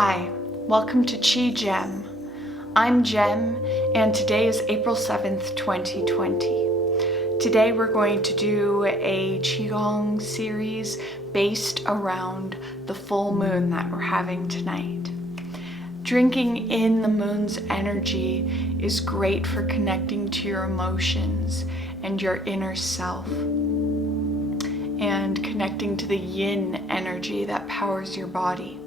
Hi, welcome to Qi Gem. I'm Jem, and today is April 7th, 2020. Today we're going to do a Qigong series based around the full moon that we're having tonight. Drinking in the moon's energy is great for connecting to your emotions and your inner self, and connecting to the yin energy that powers your body.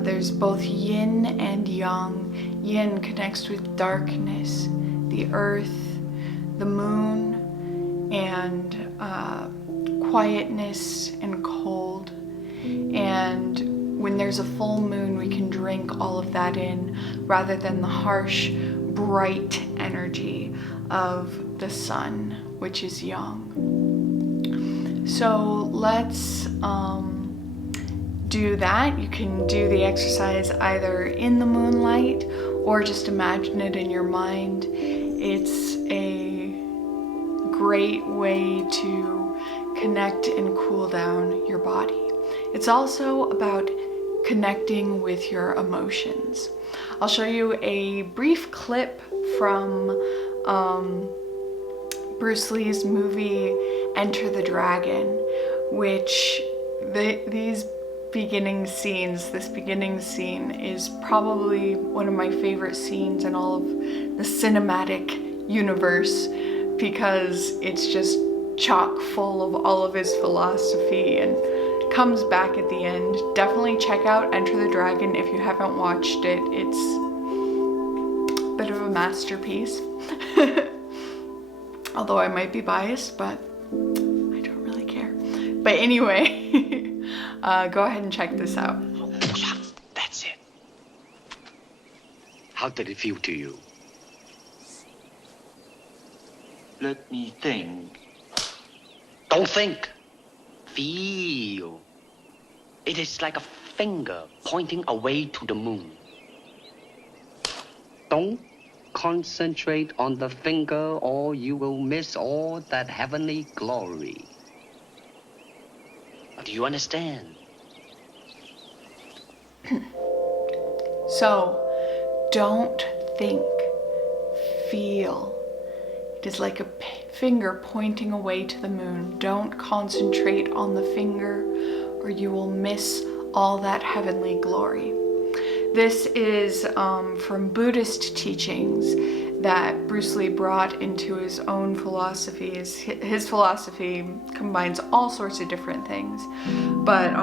There's both yin and yang. Yin connects with darkness, the earth, the moon, and quietness and cold. And when there's a full moon, we can drink all of that in rather than the harsh, bright energy of the sun, which is yang. So let's do that. You can do the exercise either in the moonlight or just imagine it in your mind. It's a great way to connect and cool down your body. It's also about connecting with your emotions. I'll show you a brief clip from Bruce Lee's movie Enter the Dragon, which this beginning scene is probably one of my favorite scenes in all of the cinematic universe, because it's just chock full of all of his philosophy and comes back at the end. Definitely check out Enter the Dragon if you haven't watched it. It's a bit of a masterpiece. Although I might be biased, but I don't really care. But anyway, go ahead and check this out. That's it. How did it feel to you? Let me think. Don't think. Feel. It is like a finger pointing away to the moon. Don't concentrate on the finger or you will miss all that heavenly glory. Do you understand? So, don't think, feel. It is like a finger pointing away to the moon. Don't concentrate on the finger or you will miss all that heavenly glory. This is from Buddhist teachings that Bruce Lee brought into his own philosophy. His philosophy combines all sorts of different things, but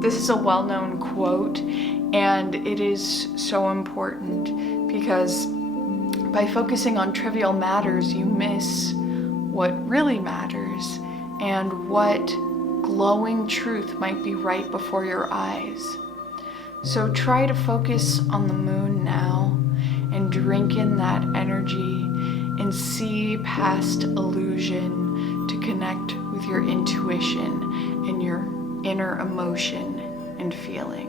this is a well-known quote, and it is so important because by focusing on trivial matters, you miss what really matters and what glowing truth might be right before your eyes. So try to focus on the moon now and drink in that energy and see past illusion to connect with your intuition and your inner emotion and feeling.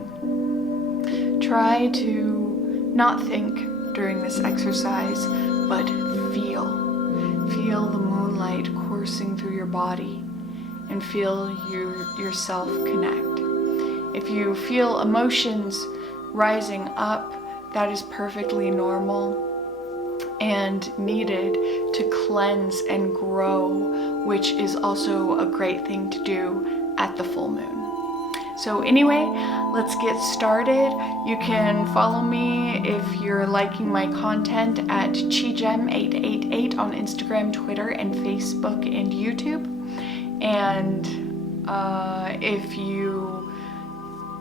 Try to not think during this exercise, but feel. Feel the moonlight coursing through your body and feel yourself connect. If you feel emotions rising up, that is perfectly normal and needed to cleanse and grow, which is also a great thing to do at the full moon. So anyway, let's get started. You can follow me if you're liking my content at QiGem888 on Instagram, Twitter, and Facebook and YouTube. And if you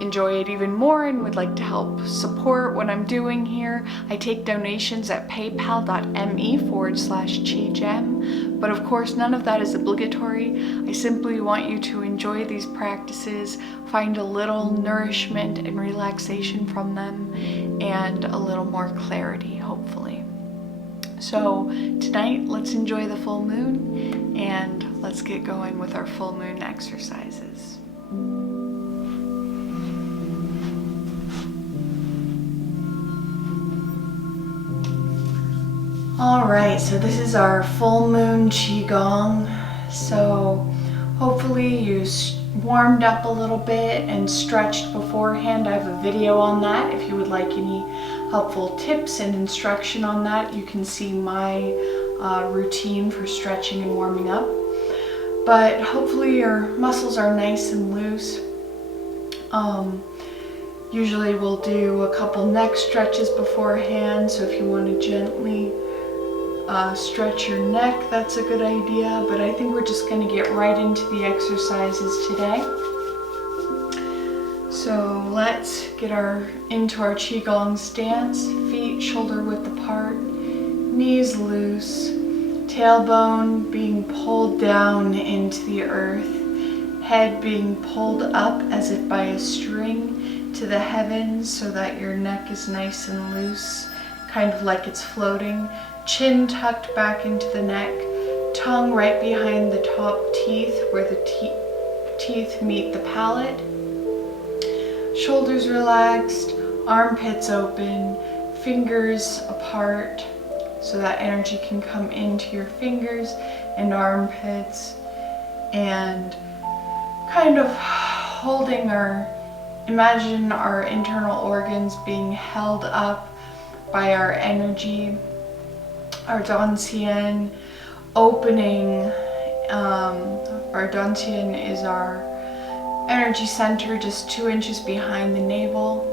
enjoy it even more and would like to help support what I'm doing here, I take donations at paypal.me/QiGem. But of course, none of that is obligatory. I simply want you to enjoy these practices, find a little nourishment and relaxation from them, and a little more clarity, hopefully. So tonight, let's enjoy the full moon and let's get going with our full moon exercises. Alright, so this is our full moon Qigong. So hopefully you warmed up a little bit and stretched beforehand. I have a video on that. If you would like any helpful tips and instruction on that, you can see my routine for stretching and warming up. But hopefully your muscles are nice and loose. Usually we'll do a couple neck stretches beforehand, so if you want to gently stretch your neck, that's a good idea. But I think we're just going to get right into the exercises today. So let's get into our Qigong stance. Feet shoulder width apart, knees loose, tailbone being pulled down into the earth, head being pulled up as if by a string to the heavens so that your neck is nice and loose, kind of like it's floating. Chin tucked back into the neck, tongue right behind the top teeth where the teeth meet the palate. Shoulders relaxed, armpits open, fingers apart so that energy can come into your fingers and armpits, and kind of holding imagine our internal organs being held up by our energy. Our Dantian opening, our Dantian is our energy center just 2 inches behind the navel.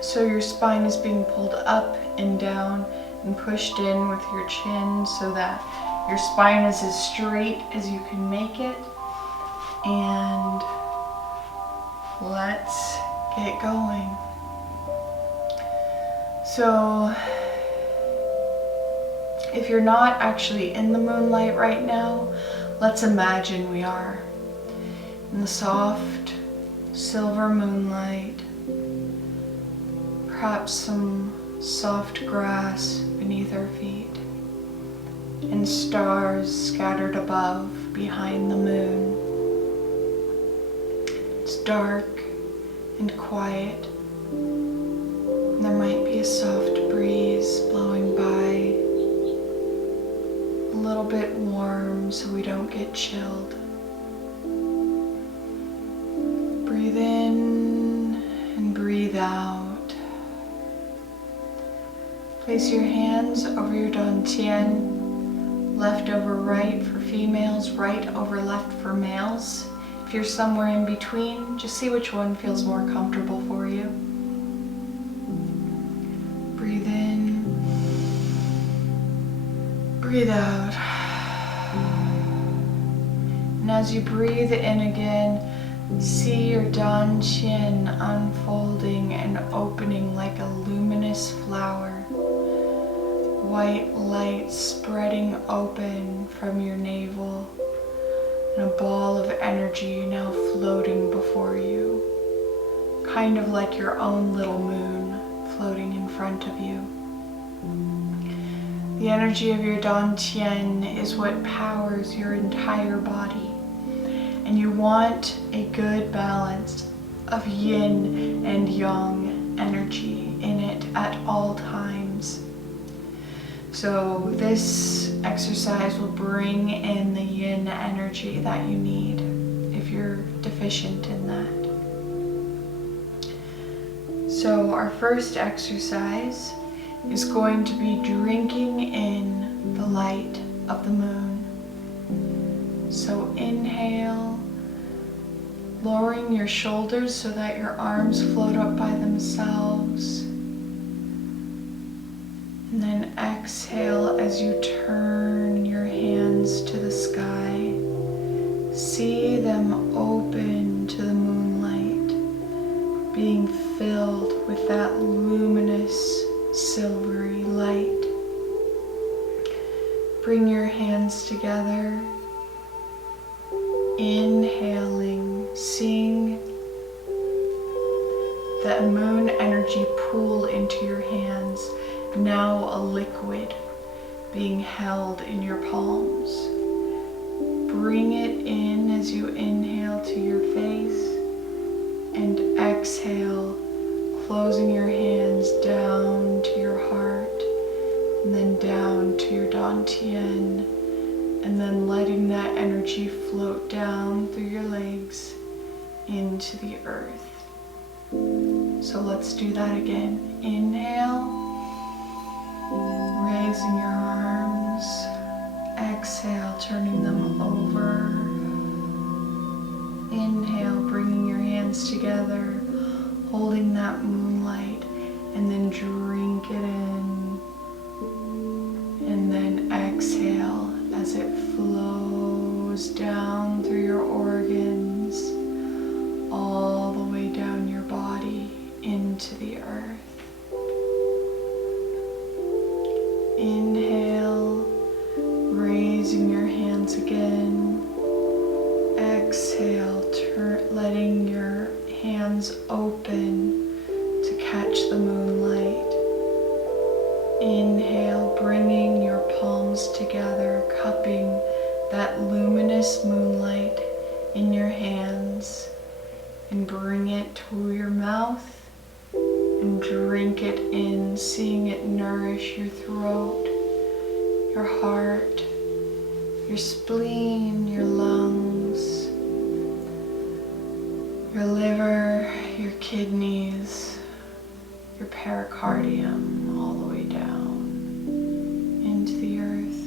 So your spine is being pulled up and down and pushed in with your chin so that your spine is as straight as you can make it. And let's get going. So if you're not actually in the moonlight right now, let's imagine we are in the soft silver moonlight, perhaps some soft grass beneath our feet, and stars scattered above behind the moon. It's dark and quiet, and there might be a soft breeze blowing by, a little bit warm so we don't get chilled. Breathe in and breathe out. Place your hands over your Dantian, left over right for females, right over left for males. If you're somewhere in between, just see which one feels more comfortable for you. Breathe in, breathe out. And as you breathe in again, see your Dantian unfolding and opening like a luminous flower. White light spreading open from your navel, and a ball of energy now floating before you, kind of like your own little moon floating in front of you. The energy of your Dantian is what powers your entire body, and you want a good balance of yin and yang energy in it at all times. So this exercise will bring in the yin energy that you need if you're deficient in that. So our first exercise is going to be drinking in the light of the moon. So inhale, lowering your shoulders so that your arms float up by themselves. And then exhale as you turn your hands to the sky. See them open to the moonlight, being filled with that luminous silvery light. Bring your hands together, inhaling, seeing that moon energy pool into your hands, now a liquid being held in your palms. Bring it in as you inhale to your face, and exhale, closing your hands down to your heart, and then down to your Dantian, and then letting that energy float down through your legs into the earth. So let's do that again. Inhale, raising your arms. Exhale, turning them over. Inhale, bringing your hands together, holding that moonlight, and then drink it in. And then exhale as it flows down through your organs, all the way down your body into the earth. Inhale, raising your hands again. Exhale, letting your hands open to catch the moonlight. Inhale, bringing your palms together, cupping that luminous moonlight in your hands, and bring it to your mouth and drink it in, seeing it nourish your throat, your heart, your spleen, your lungs, your liver, your kidneys, your pericardium, all the way down into the earth.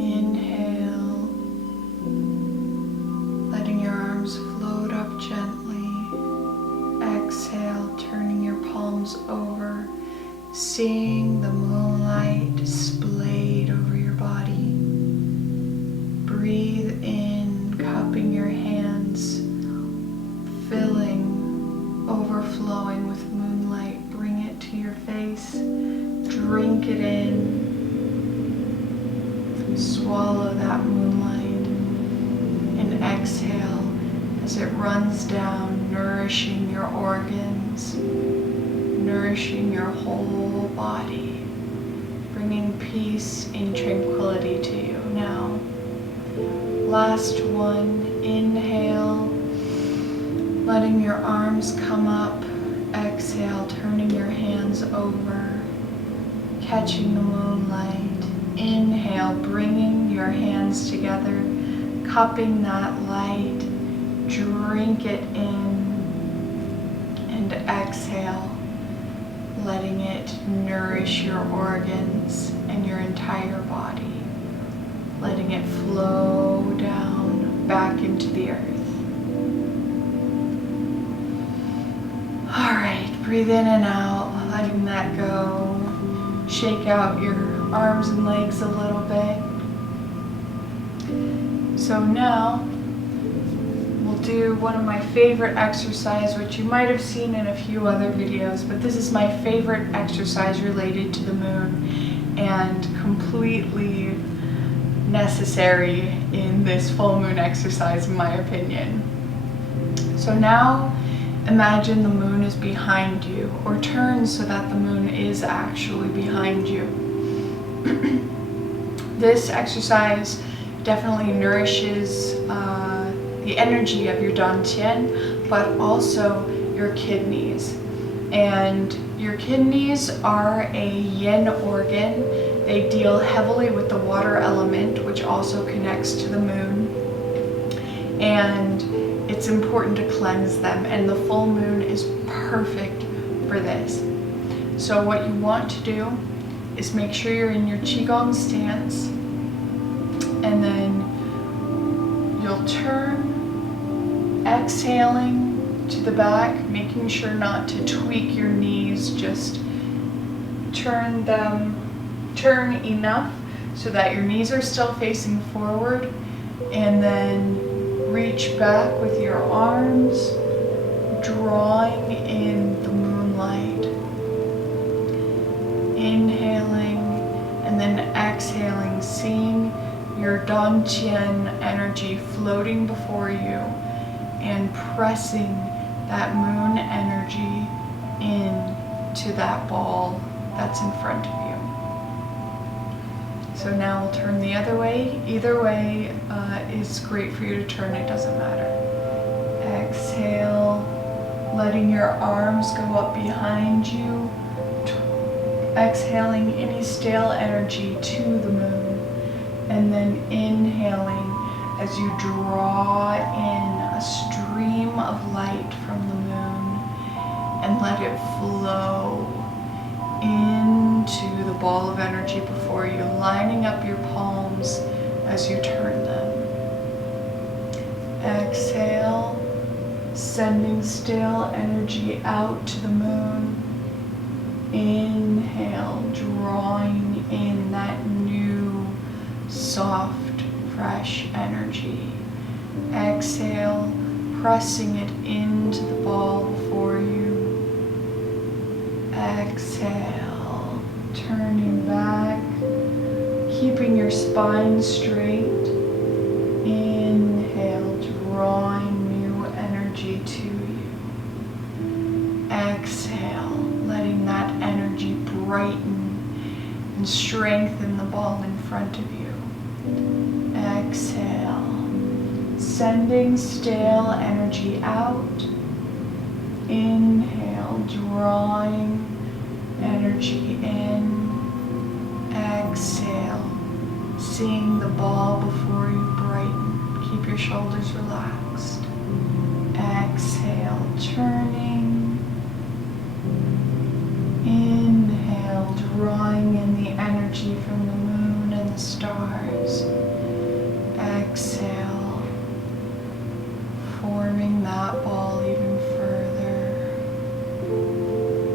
Inhale, letting your arms float up gently. Exhale, turning your palms over, seeing the moonlight displayed over your body. Breathe in, cupping your hands, filling, overflowing with moonlight. Bring it to your face, drink it in, swallow that moonlight, and exhale as it runs down, nourishing your organs, nourishing your whole body, bringing peace and tranquility to you. Now, last one. Inhale, letting your arms come up. Exhale, turning your hands over, catching the moonlight. Inhale, bringing your hands together, cupping that light, drink it in, and exhale, letting it nourish your organs and your entire body, letting it flow down back into the earth. All right, breathe in and out, letting that go. Shake out your arms and legs a little bit. So now we'll do one of my favorite exercises, which you might have seen in a few other videos, but this is my favorite exercise related to the moon and completely necessary in this full moon exercise, in my opinion. So now imagine the moon is behind you, or turn so that the moon is actually behind you. This exercise definitely nourishes the energy of your dantian, but also your kidneys. And your kidneys are a yin organ. They deal heavily with the water element, which also connects to the moon. And it's important to cleanse them, and the full moon is perfect for this. So what you want to do is make sure you're in your Qigong stance, and then you'll turn, exhaling to the back, making sure not to tweak your knees, just turn enough so that your knees are still facing forward, and then reach back with your arms, drawing in the moonlight. Inhaling and then exhaling, seeing your dantian energy floating before you and pressing that moon energy into that ball that's in front of you. So now we'll turn the other way. Either way is great for you to turn, it doesn't matter. Exhale, letting your arms go up behind you, Exhaling any stale energy to the moon, and then inhaling as you draw in a stream of light from the moon and let it flow into the ball of energy before you, lining up your palms as you turn them. Exhale, sending stale energy out to the moon. Inhale, drawing in that new, soft, fresh energy. Exhale, pressing it into the ball before you. Exhale, turning back, keeping your spine straight. Inhale, drawing new energy to you. Exhale, letting that energy brighten and strengthen the ball in front of you. Exhale, sending stale energy out. Inhale, drawing energy in. Exhale, seeing the ball before you brighten. Keep your shoulders relaxed. Exhale, turning. Inhale, drawing in the energy from the moon and the stars. Exhale, forming that ball even further.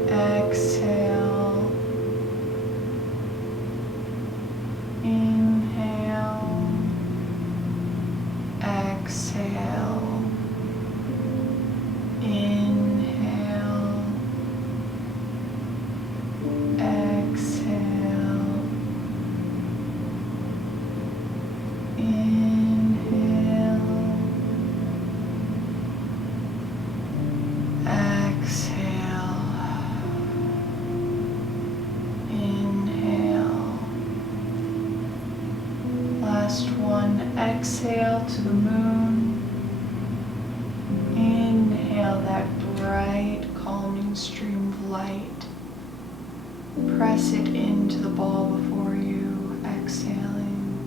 Exhale. Inhale. Exhale. Inhale. Exhale. Inhale. Exhale. Inhale. Last one. Exhale to the moon. Inhale that bright, calming stream of light. Press it into the ball before you, exhaling.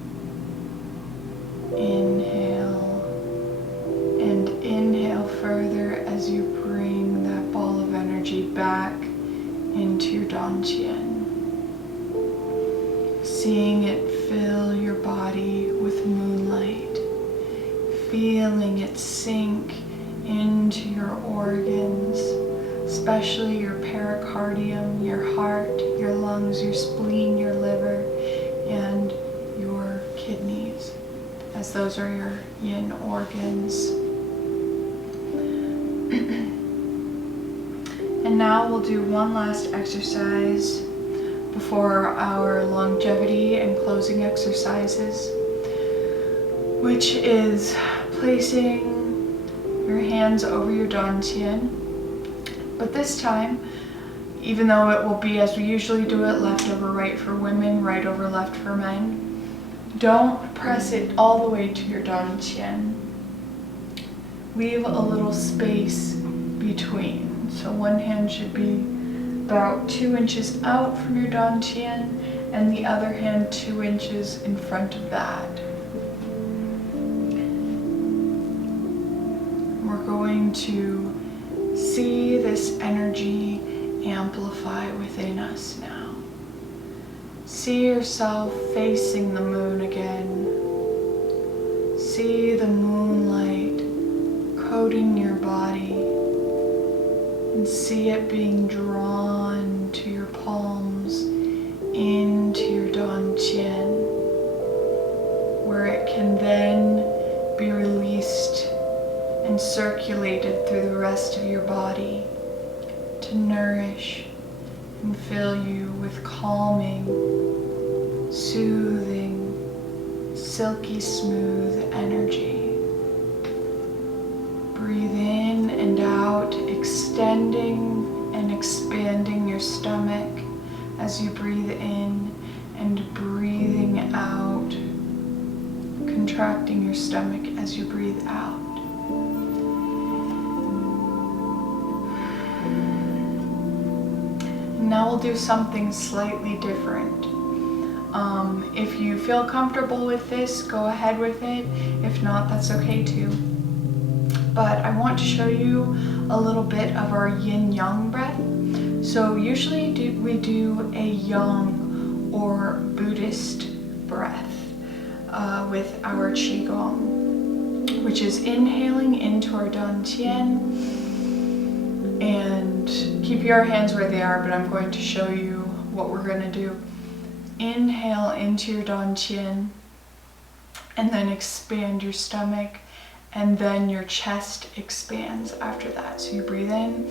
Inhale, and inhale further as you bring that ball of energy back into your dantian. Seeing it fill your body with moonlight, feeling it sink into your organs, especially your pericardium, your heart, your lungs, your spleen, your liver, and your kidneys, as those are your yin organs. And now we'll do one last exercise before our longevity and closing exercises, which is placing your hands over your dantian. But this time, even though it will be as we usually do it, left over right for women, right over left for men, don't press it all the way to your dantian. Leave a little space between. So one hand should be about 2 inches out from your dantian, and the other hand 2 inches in front of that. We're going to see this energy amplify within us now. See yourself facing the moon again. See the moonlight coating your body, and see it being drawn to your palms, into your dantian, where it can then be released and circulated through the rest of your body to nourish and fill you with calming, soothing, silky smooth energy. Breathe in and out, extending and expanding your stomach as you breathe in, and breathing out, contracting your stomach as you breathe out. Now we'll do something slightly different. If you feel comfortable with this, go ahead with it. If not, that's okay too. But I want to show you a little bit of our yin-yang breath. So usually we do a yang or Buddhist breath with our Qigong, which is inhaling into our dantian. And keep your hands where they are, but I'm going to show you what we're going to do. Inhale into your dantian, and then expand your stomach, and then your chest expands after that. So you breathe in,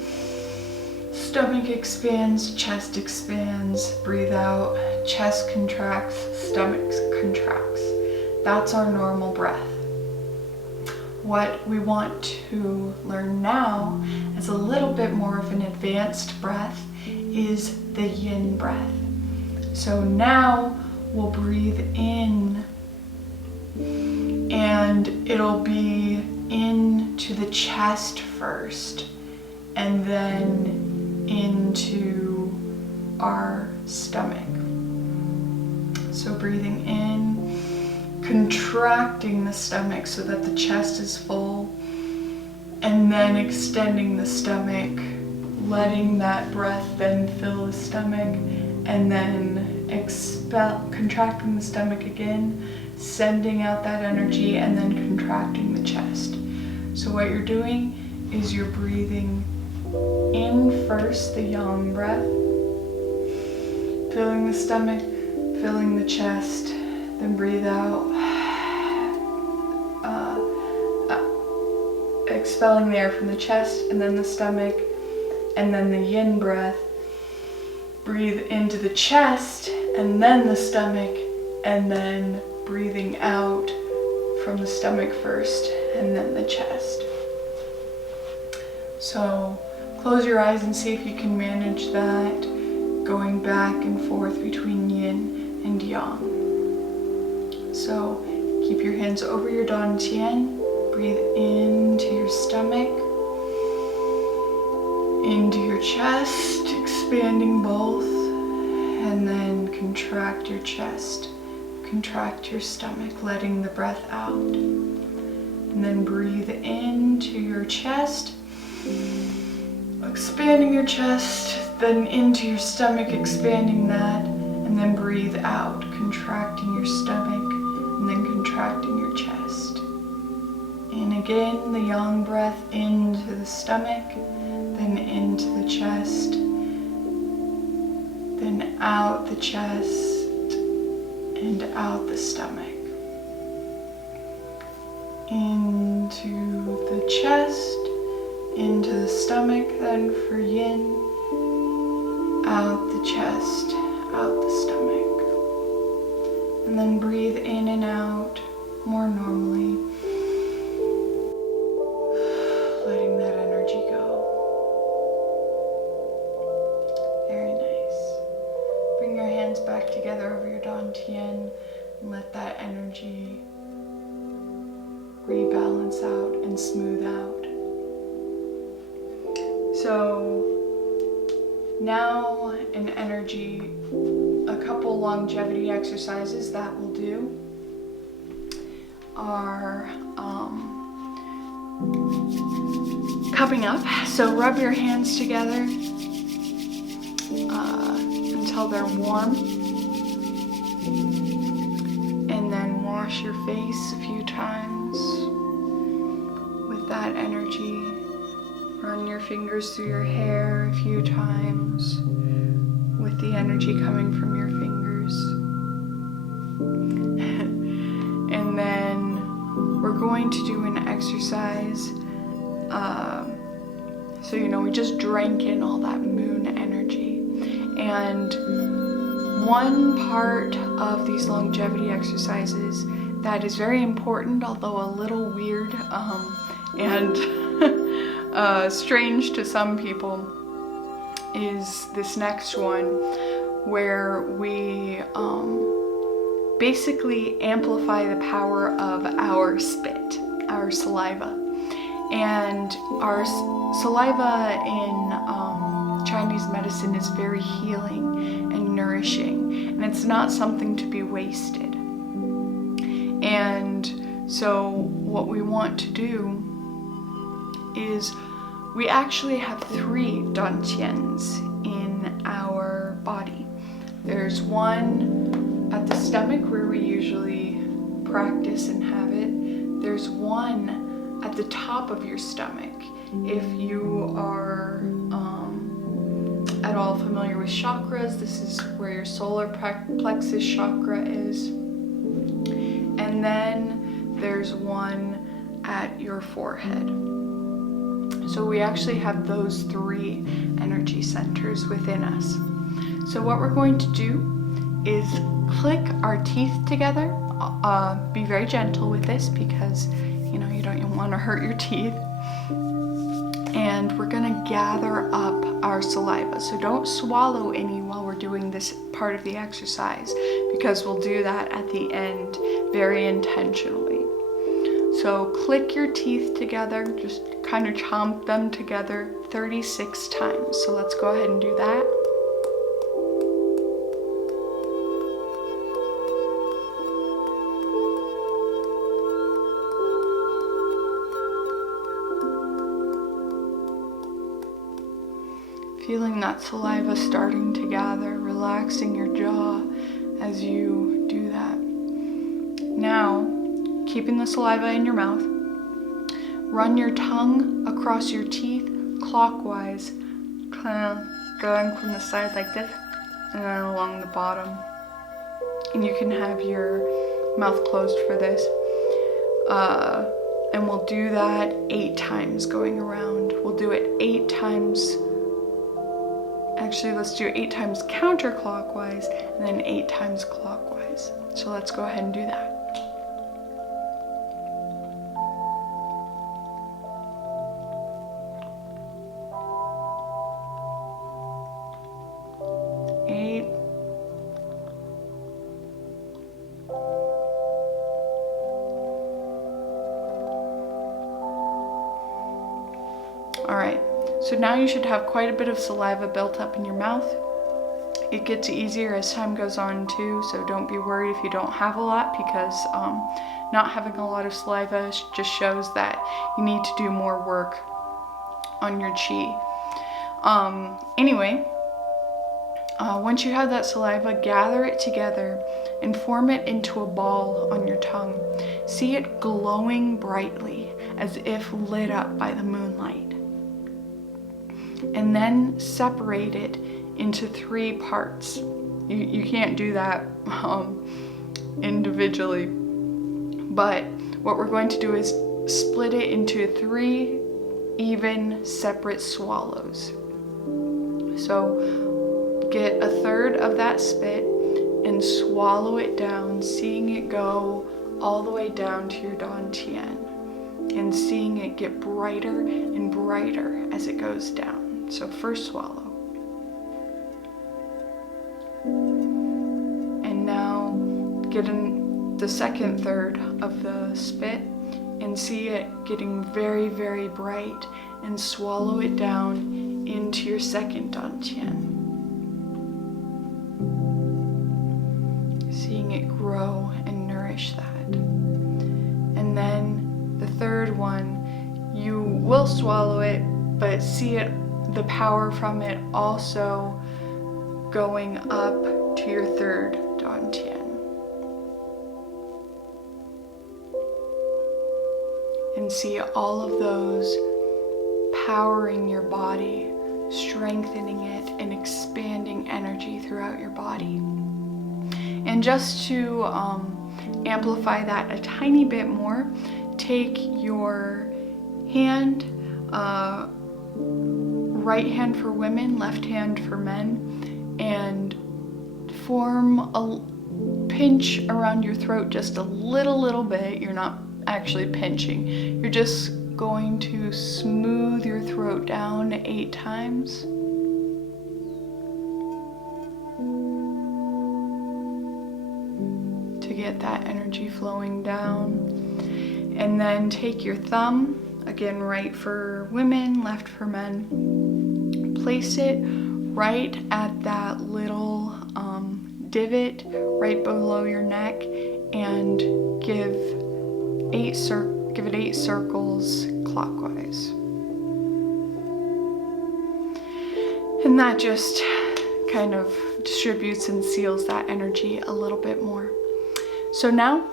stomach expands, chest expands, breathe out, chest contracts, stomach contracts. That's our normal breath. What we want to learn now as a little bit more of an advanced breath is the yin breath. So now we'll breathe in, and it'll be into the chest first, and then into our stomach. So breathing in, contracting the stomach so that the chest is full, and then extending the stomach, letting that breath then fill the stomach, and then contracting the stomach again, sending out that energy, and then contracting the chest. So what you're doing is you're breathing in first, the yang breath, filling the stomach, filling the chest, then breathe out, expelling the air from the chest and then the stomach, and then the yin breath. Breathe into the chest and then the stomach, and then breathing out from the stomach first and then the chest. So close your eyes and see if you can manage that, going back and forth between yin and yang. So keep your hands over your dantian, breathe into your stomach, into your chest, expanding both, and then contract your chest, contract your stomach, letting the breath out. And then breathe into your chest, expanding your chest, then into your stomach, expanding that, and then breathe out, contracting your stomach, and then contracting your chest. And again, the yang breath into the stomach, then into the chest, then out the chest, and out the stomach. Into the chest, into the stomach, then for yin, out the chest, out the stomach. And then breathe in and out more normally, letting that energy go. Very nice. Bring your hands back together over your dantian and let that energy rebalance out and smooth out. So now an energy, a couple longevity exercises that we'll do are coming up. So rub your hands together until they're warm, and then wash your face a few times with that energy. Run your fingers through your hair a few times with the energy coming from your fingers. And then we're going to do an exercise. So, we just drank in all that moon energy. And one part of these longevity exercises that is very important, although a little weird and strange to some people, is this next one, where we basically amplify the power of our spit, our saliva. And our saliva in Chinese medicine is very healing and nourishing, and it's not something to be wasted. And so what we want to do is we actually have 3 dantians in our body. There's one at the stomach where we usually practice and have it. There's one at the top of your stomach. If you are at all familiar with chakras, this is where your solar plexus chakra is. And then there's one at your forehead. So we actually have those 3 energy centers within us. So what we're going to do is click our teeth together. Be very gentle with this because you don't want to hurt your teeth. And we're gonna gather up our saliva. So don't swallow any while we're doing this part of the exercise, because we'll do that at the end very intentionally. So click your teeth together, just kind of chomp them together 36 times. So let's go ahead and do that. Feeling that saliva starting to gather, relaxing your jaw as you do that. Now, keeping the saliva in your mouth, run your tongue across your teeth clockwise, kind of going from the side like this, and then along the bottom. And you can have your mouth closed for this. And we'll do that 8 times going around. We'll do it 8 times. Actually, let's do 8 times counterclockwise and then 8 times clockwise. So let's go ahead and do that. All right. So now you should have quite a bit of saliva built up in your mouth. It gets easier as time goes on too, so don't be worried if you don't have a lot, because not having a lot of saliva just shows that you need to do more work on your qi. Anyway, once you have that saliva, gather it together and form it into a ball on your tongue. See it glowing brightly as if lit up by the moonlight. And then separate it into 3 parts. You can't do that individually, but what we're going to do is split it into 3 even separate swallows. So get 1/3 of that spit and swallow it down, seeing it go all the way down to your dantian, and seeing it get brighter and brighter as it goes down. So first swallow. And now get in the second 1/3 of the spit and see it getting very, very bright, and swallow it down into your second dantian. Seeing it grow and nourish that. And then the 3rd one, you will swallow it, but see it, the power from it also going up to your 3rd dantian. And see all of those powering your body, strengthening it, and expanding energy throughout your body. And just to amplify that a tiny bit more, take your hand, right hand for women, left hand for men, and form a pinch around your throat just a little bit. You're not actually pinching. You're just going to smooth your throat down 8 times. To get that energy flowing down. And then take your thumb, again right for women, left for men. place it right at that little divot right below your neck and give it 8 circles clockwise. And that just kind of distributes and seals that energy a little bit more. So now,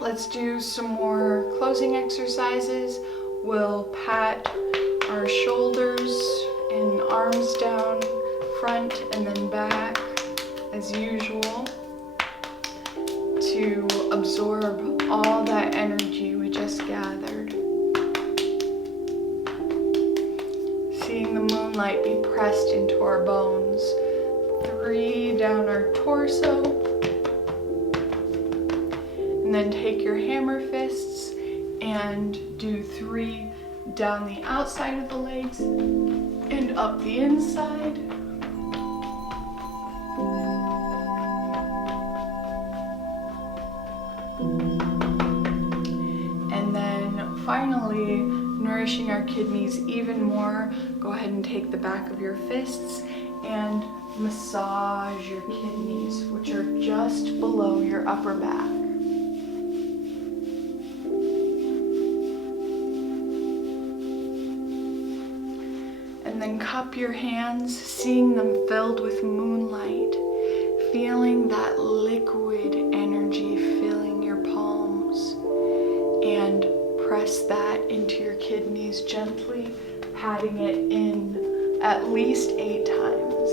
let's do some more closing exercises. We'll pat our shoulders and arms down, front and then back, as usual, to absorb all that energy we just gathered. Seeing the moonlight be pressed into our bones. 3 down our torso. And then take your hammer fists and do 3 down the outside of the legs and up the inside. And then finally, nourishing our kidneys even more, go ahead and take the back of your fists and massage your kidneys, which are just below your upper back. And then cup your hands, seeing them filled with moonlight, feeling that liquid energy filling your palms, and press that into your kidneys gently, patting it in at least 8 times,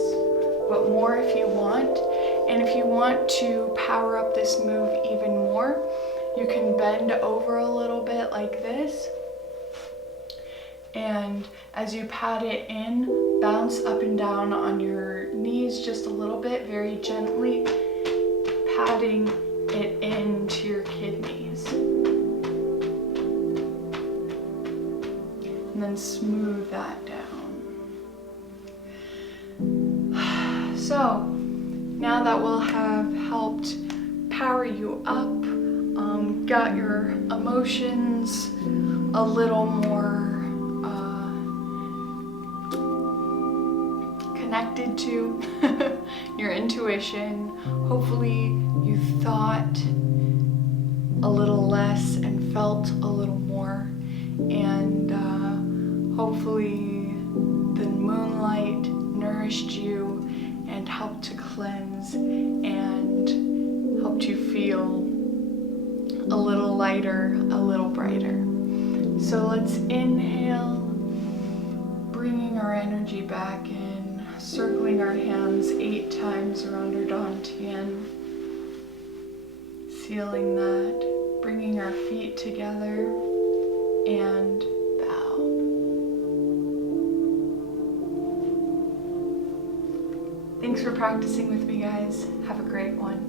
but more if you want. And if you want to power up this move even more, you can bend over a little bit like this. And as you pat it in, bounce up and down on your knees just a little bit, very gently, patting it into your kidneys. And then smooth that down. So, now that we'll have helped power you up, got your emotions a little more connected to your intuition. Hopefully you thought a little less and felt a little more, and hopefully the moonlight nourished you and helped to cleanse and helped you feel a little lighter, a little brighter. So let's inhale, bringing our energy back in, circling our hands 8 times around our dantian, sealing that, bringing our feet together, and bow. Thanks for practicing with me, guys. Have a great one.